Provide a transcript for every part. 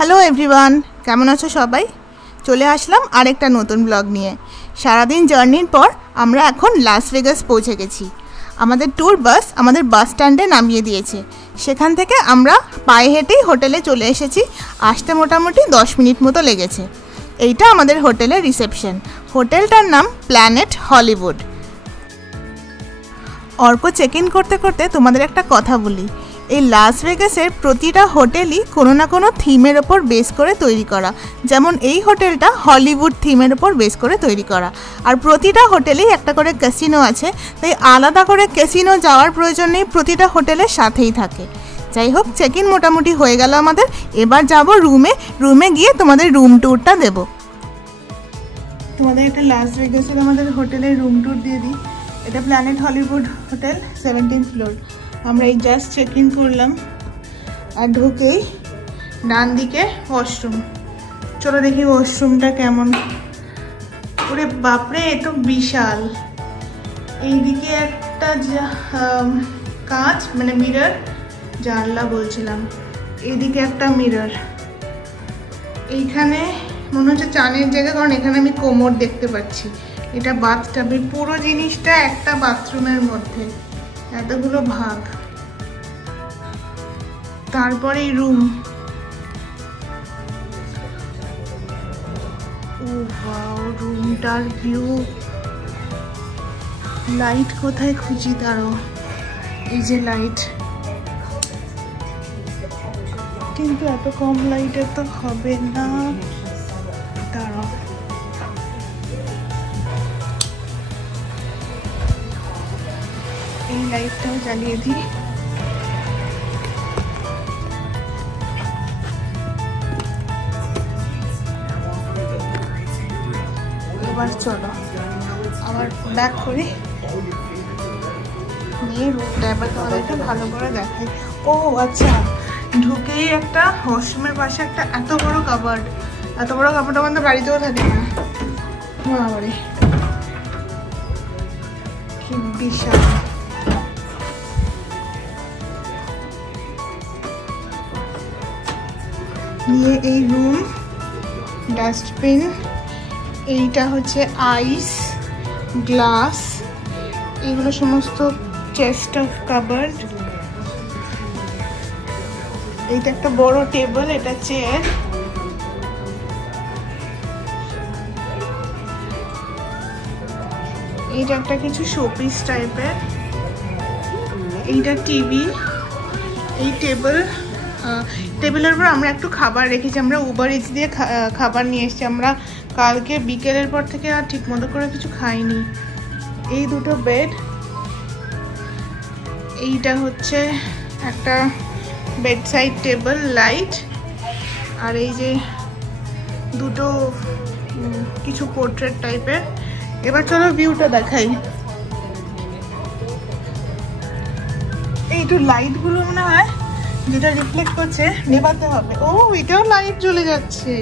Hello everyone, কেমন আছো সবাই? চলে আসলাম আরেকটা নতুন ব্লগ নিয়ে। সারাদিন জার্নির পর আমরা এখন লাস ভেগাস পৌঁছে গেছি। আমাদের ট্যুর বাস আমাদের বাস স্ট্যান্ডে নামিয়ে দিয়েছে। সেখান থেকে আমরা পায়ে হেঁটেই হোটেলে চলে এসেছি। আসতে মোটামুটি 10 মিনিট মতো লেগেছে। এইটা আমাদের হোটেলের রিসেপশন। হোটেলটার নাম Planet Hollywood. Arka check in করতে করতে তোমাদের একটা কথা বলি, এই লাস ভেগাসের প্রতিটা হোটেলই কোনো না কোনো থিমের ওপর বেস করে তৈরি করা। যেমন এই হোটেলটা হলিউড থিমের ওপর বেস করে তৈরি করা। আর প্রতিটা হোটেলেই একটা করে ক্যাসিনো আছে, তাই আলাদা করে ক্যাসিনো যাওয়ার প্রয়োজন নেই, প্রতিটা হোটেলের সাথেই থাকে। যাই হোক, চেক ইন মোটামুটি হয়ে গেল আমাদের। এবার যাব রুমে গিয়ে তোমাদের রুম ট্যুরটা দেব। তোমাদের একটা লাস ভেগাসের আমাদের হোটেলের রুম ট্যুর দিয়ে দিই। এটা planet Hollywood hotel, 17th floor. আমরা এই জাস্ট চেক ইন করলাম, আর ঢুকেই ডান দিকে ওয়াশরুম। চলো দেখি ওয়াশরুমটা কেমন। ওরে বাপরে, এ তো বিশাল। এইদিকে একটা কাঁচ, মানে মিরর, জানলা বলছিলাম। এইদিকে একটা মিরর। এইখানে মনে হচ্ছে চানের জায়গা, কারণ এখানে আমি কোমর দেখতে পাচ্ছি। এটা বাথটাবের পুরো জিনিসটা একটা বাথরুমের মধ্যে, এতগুলো ভাগ। তারপরে রুম। ও ওয়াও, রুমটার ভিউ। লাইট কোথায় খুঁজি, তারও এই যে লাইট, কিন্তু এত কম লাইটে তো হবে না। তারও এই লাইটটাও জ্বালিয়ে দিই। এবার চলো আবার ব্যাক করি, নিয়ে রুমটা এবার তোমাদেরকে ভালো করে দেখাই। ও আচ্ছা, ঢুকেই একটা ওয়াশরুমের পাশে একটা এত বড় কাবার্ড। এত বড় কাবার্ড আমাদের বাড়িতেও থাকে না। বাবারে কি বিশাল। নিয়ে এই রুম, ডাস্টবিন, এইটা হচ্ছে আইস, গ্লাস, এগুলো সমস্ত চেস্ট অফ কাবার্ড। এইটা একটা বড় টেবিল, এটা চেয়ার। এইটা একটা কিছু শোপিস টাইপের। এইটা টিভি। এই টেবিলের উপর আমরা একটু খাবার রেখেছি। আমরা উবার ইটস দিয়ে খাবার নিয়ে এসেছি। আমরা কালকে বিকেলের পর থেকে আর ঠিক মতো করে কিছু খাইনি। এই দুটো বেড। এইটা হচ্ছে একটা বেড সাইড টেবিল, লাইট, আর এই যে দুটো কিছু পোর্ট্রেট টাইপের। এবার চলো ভিউটা দেখাই। এই তো লাইটগুলো মনে হয় যেটা রিফ্লেক্ট করছে, নেভাতে হবে। ও, এটাও লাইট জ্বলে যাচ্ছে,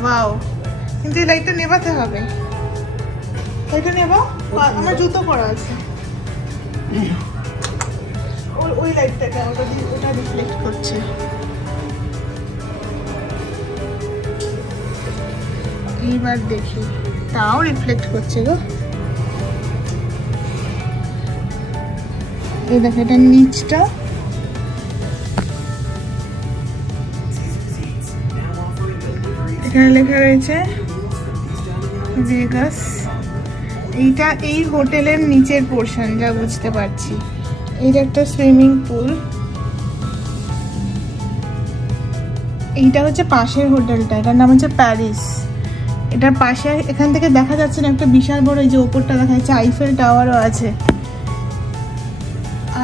ওয়াও। কিন্তু এই লাইটটা নেভাতে হবে। লাইটটা নেবা, আমার জুতো পরা আছে। ওই লাইটটা ওটা রিফ্লেক্ট করছে। এইবার দেখি, তাও রিফ্লেক্ট করছে গো। এই দেখো, এটা নিচটা। এখানে লেখা রয়েছে ভেগাস। এইটা এই হোটেলের নিচের পোর্শন, যা বুঝতে পারছি। এইটা একটা সুইমিং পুল। এইটা হচ্ছে পাশের হোটেলটা, এটার নাম হচ্ছে প্যারিস। এটার পাশে এখান থেকে দেখা যাচ্ছে না একটা বিশাল বড়, এই যে ওপরটা দেখা যাচ্ছে আইফেল টাওয়ারও আছে।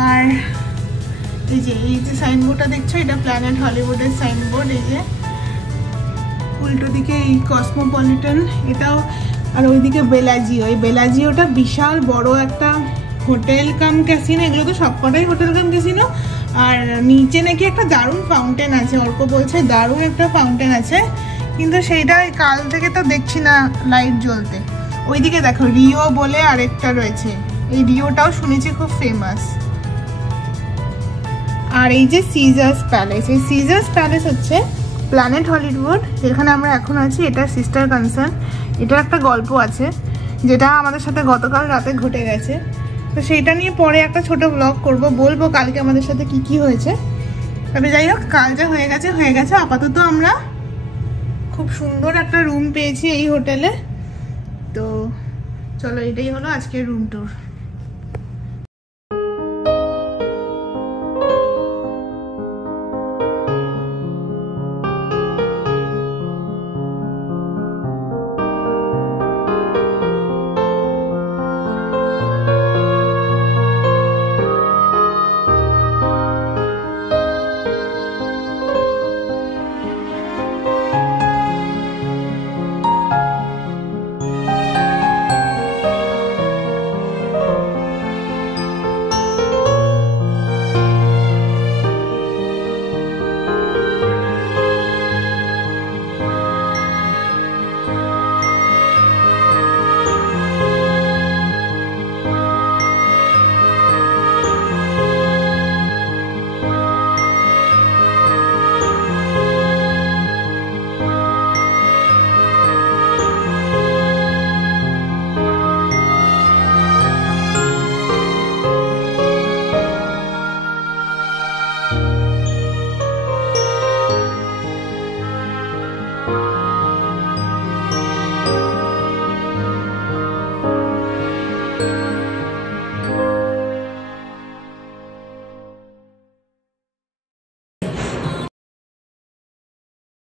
আর এই যে সাইনবোর্ডটা দেখছো, এটা প্ল্যানেট হলিউডের সাইনবোর্ড। এই যে উল্টো দিকে এই কসমোপলিটন, এটাও। আর ওইদিকে বেলাজিও। এই বেলাজিওটা বিশাল বড় একটা হোটেল কাম ক্যাসিনো। এগুলো তো সবকটাই হোটেল কাম ক্যাসিনো। আর নিচে নাকি একটা দারুণ ফাউন্টেন আছে। অর্ক বলছে দারুণ একটা ফাউন্টেন আছে, কিন্তু সেইটা কাল থেকে তো দেখছি না লাইট জ্বলতে। ওইদিকে দেখো রিও বলে আরেকটা রয়েছে। এই রিওটাও শুনেছি খুব ফেমাস। আর এই যে সিজার্স প্যালেস, এই সিজার্স প্যালেস হচ্ছে প্ল্যানেট হলিউড, যেখানে আমরা এখন আছি, এটা সিস্টার কনসার্ন। এটার একটা গল্প আছে যেটা আমাদের সাথে গতকাল রাতে ঘটে গেছে, তো সেইটা নিয়ে পরে একটা ছোট ব্লগ করব, বলবো কালকে আমাদের সাথে কি কি হয়েছে। তবে যাই হোক, কাল যা হয়ে গেছে। আপাতত আমরা খুব সুন্দর একটা রুম পেয়েছি এই হোটেলে। তো চলো, এটাই হলো আজকের রুম ট্যুর।